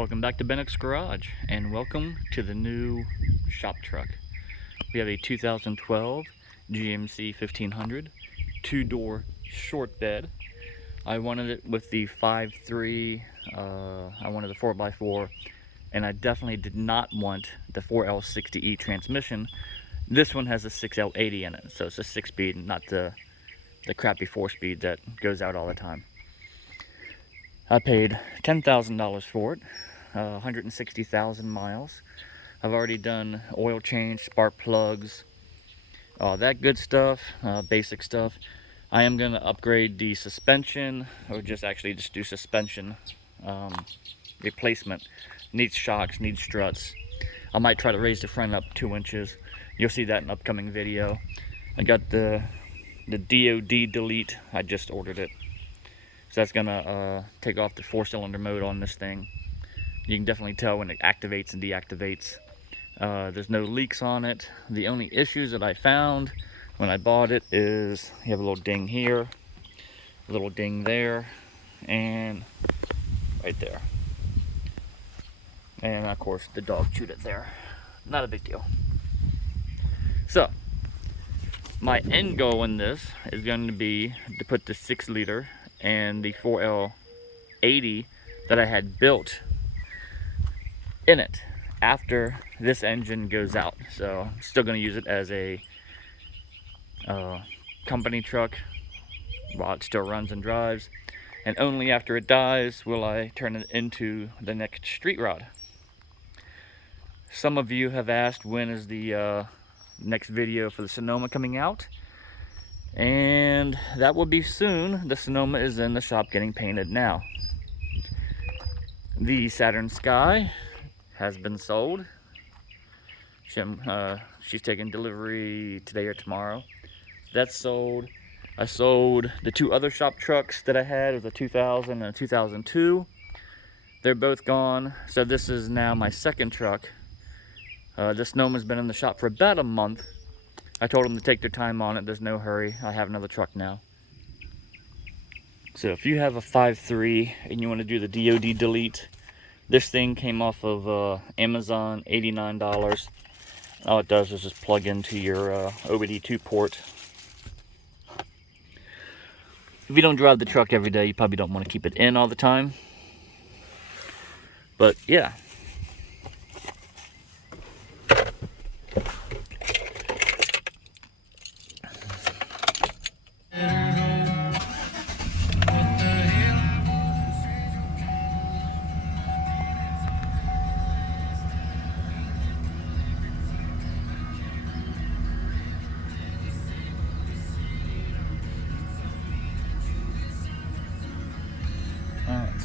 Welcome back to Bennett's Garage, and welcome to the new shop truck. We have a 2012 GMC 1500 two-door short bed. I wanted it with the 5.3, I wanted the 4x4, and I definitely did not want the 4L60E transmission. This one has a 6L80 in it, so it's a 6-speed, not the crappy 4-speed that goes out all the time. I paid $10,000 for it, 160,000 miles. I've already done oil change, spark plugs, all that good stuff, basic stuff. I am going to upgrade the suspension, or just do suspension replacement. Needs shocks, needs struts. I might try to raise the front up 2 inches. You'll see that in an upcoming video. I got the DOD delete. I just ordered it. So that's gonna take off the 4-cylinder mode on this thing. You can definitely tell when it activates and deactivates. There's no leaks on it. The only issues that I found when I bought it is you have a little ding here, a little ding there, and right there. And of course the dog chewed it there. Not a big deal. So my end goal in this is going to be to put the 6-liter and the 4L80 that I had built in it after this engine goes out. So I'm still going to use it as a company truck while it still runs and drives, and only after it dies will I turn it into the next street rod. Some of you have asked when is the next video for the Sonoma coming out, and that will be soon. The Sonoma is in the shop getting painted now. The Saturn Sky has been sold. She's taking delivery today or tomorrow. That's sold. I sold the 2 other shop trucks that I had. It was a 2000 and a 2002. They're both gone. So this is now my second truck. This Sonoma's been in the shop for about a month. I told them to take their time on it. There's no hurry. I have another truck now. So if you have a 5.3 and you want to do the DOD delete, this thing came off of Amazon, $89. All it does is just plug into your OBD2 port. If you don't drive the truck every day, you probably don't want to keep it in all the time. But yeah.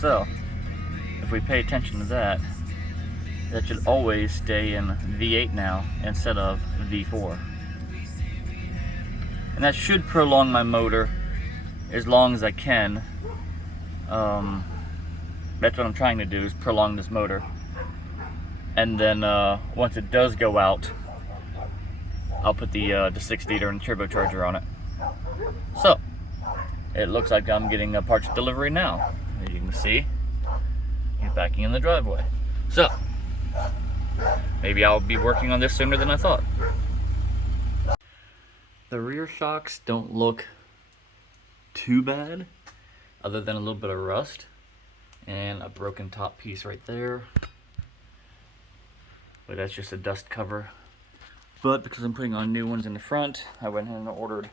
So, if we pay attention to that, that should always stay in V8 now instead of V4. And that should prolong my motor as long as I can. That's what I'm trying to do, is prolong this motor. And then once it does go out, I'll put the 6-liter and turbocharger on it. So, it looks like I'm getting a parts delivery now. As you can see, he's backing in the driveway. So, maybe I'll be working on this sooner than I thought. The rear shocks don't look too bad, other than a little bit of rust and a broken top piece right there. But that's just a dust cover. But because I'm putting on new ones in the front, I went ahead and ordered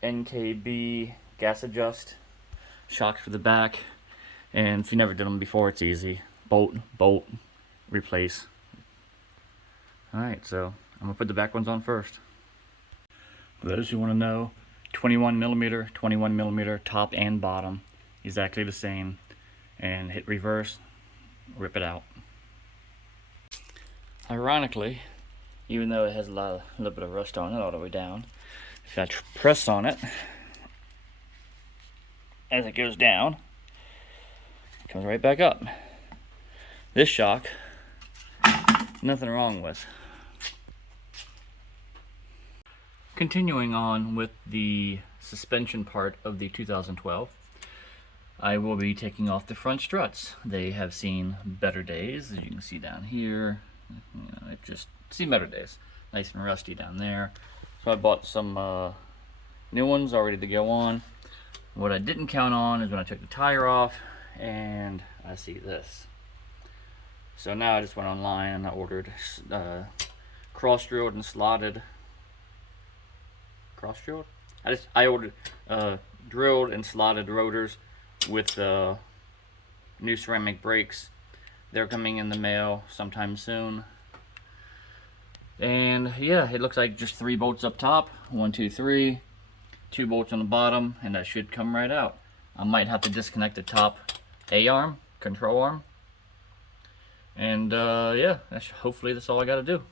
NKB gas adjust shocks for the back. And if you never did them before, it's easy. Bolt, replace. Alright, so I'm going to put the back ones on first. For those who want to know, 21mm top and bottom, exactly the same. And hit reverse, rip it out. Ironically, even though it has a little bit of rust on it all the way down, if I press on it, as it goes down, comes right back up. This shock, nothing wrong with. Continuing on with the suspension part of the 2012, I will be taking off the front struts. They have seen better days, as you can see down here. They've just seen better days. Nice and rusty down there. So I bought some new ones all ready to go on. What I didn't count on is when I took the tire off and I see this. So now I just went online and I ordered cross-drilled and slotted. Cross-drilled? I ordered drilled and slotted rotors with new ceramic brakes. They're coming in the mail sometime soon. And yeah, it looks like just 3 bolts up top. 1, 2, 3. 2 bolts on the bottom, and that should come right out. I might have to disconnect the top A-arm, control arm. And yeah, hopefully that's all I gotta do.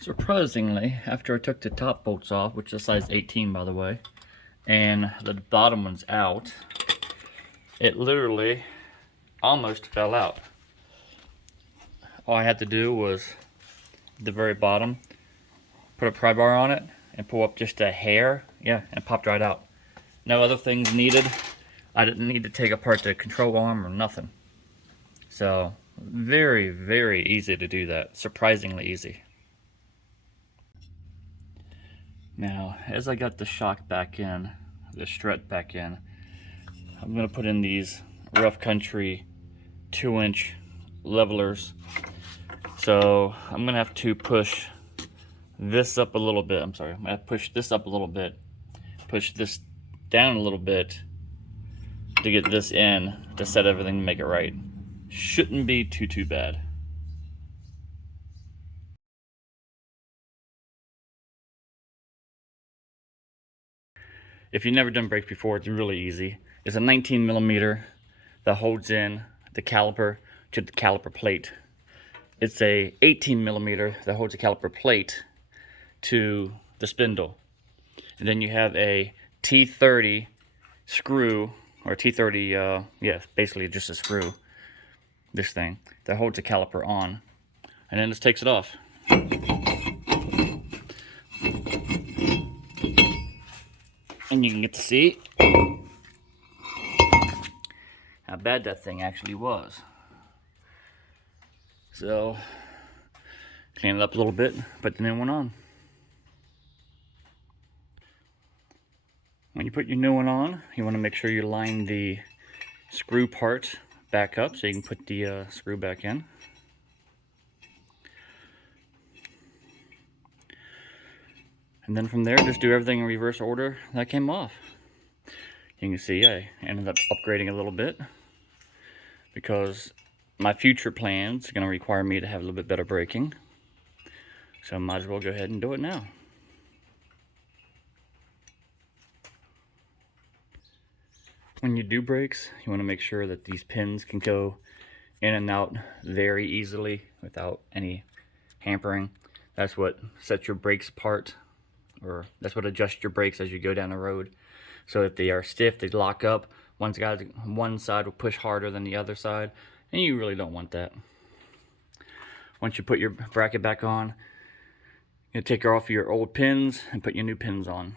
Surprisingly, after I took the top bolts off, which is size 18 by the way, and the bottom one's out, it literally almost fell out. All I had to do was, at the very bottom, put a pry bar on it and pull up just a hair, yeah, and it popped right out. No other things needed. I didn't need to take apart the control arm or nothing. So, very, very easy to do that. Surprisingly easy. Now, as I got the shock back in, the strut back in, I'm going to put in these Rough Country 2-inch levelers. So, I'm going to have to push this up a little bit. I'm sorry, I'm going to push this up a little bit, push this down a little bit to get this in, to set everything to make it right. Shouldn't be too bad. If you've never done brakes before, it's really easy. It's a 19mm that holds in the caliper to the caliper plate. It's a 18mm that holds the caliper plate to the spindle. And then you have a T30 screw, or T30, yeah, basically just a screw, this thing, that holds the caliper on. And then this takes it off. And you can get to see how bad that thing actually was. So, clean it up a little bit, put the new one on. When you put your new one on, you want to make sure you line the screw part back up so you can put the screw back in. And then from there, just do everything in reverse order that came off. You can see I ended up upgrading a little bit because my future plans are going to require me to have a little bit better braking. So I might as well go ahead and do it now. When you do brakes, you want to make sure that these pins can go in and out very easily without any hampering. That's what sets your brakes apart, or that's what adjusts your brakes as you go down the road. So if they are stiff, they lock up. One side will push harder than the other side, and you really don't want that. Once you put your bracket back on, you take off your old pins and put your new pins on.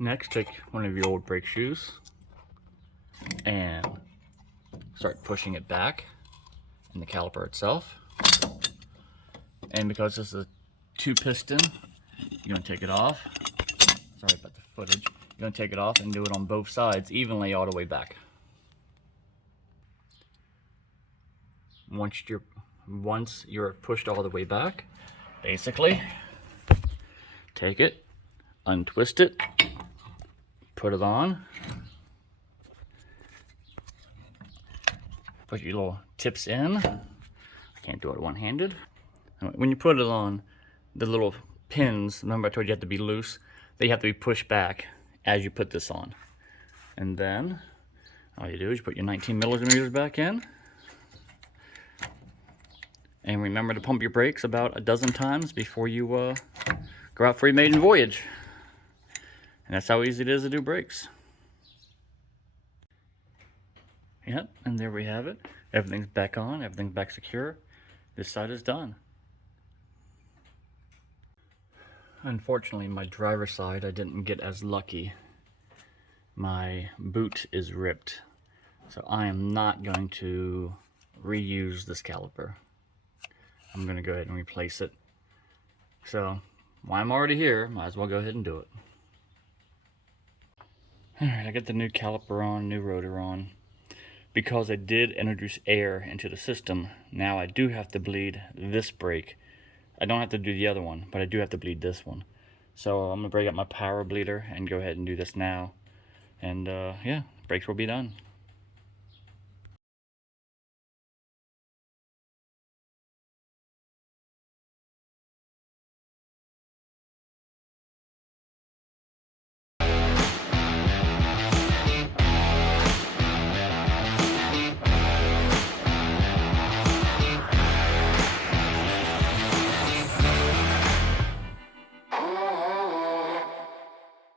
Next, take one of your old brake shoes and start pushing it back in the caliper itself. And because this is a 2-piston, you're going to take it off. Sorry about the footage. You're going to take it off and do it on both sides evenly all the way back. Once you're pushed all the way back, basically, take it, untwist it, put it on, put your little tips in. I can't do it one-handed. When you put it on, the little pins, remember I told you have to be loose, they have to be pushed back as you put this on. And then all you do is you put your 19mm back in. And remember to pump your brakes about a dozen times before you go out for your maiden voyage. And that's how easy it is to do brakes. Yep, and there we have it. Everything's back on, everything's back secure. This side is done. Unfortunately, my driver's side, I didn't get as lucky. My boot is ripped, so I am not going to reuse this caliper. I'm going to go ahead and replace it. So, while I'm already here, might as well go ahead and do it. Alright, I got the new caliper on, new rotor on. Because I did introduce air into the system, now I do have to bleed this brake. I don't have to do the other one, but I do have to bleed this one. So I'm going to break up my power bleeder and go ahead and do this now. And yeah, brakes will be done.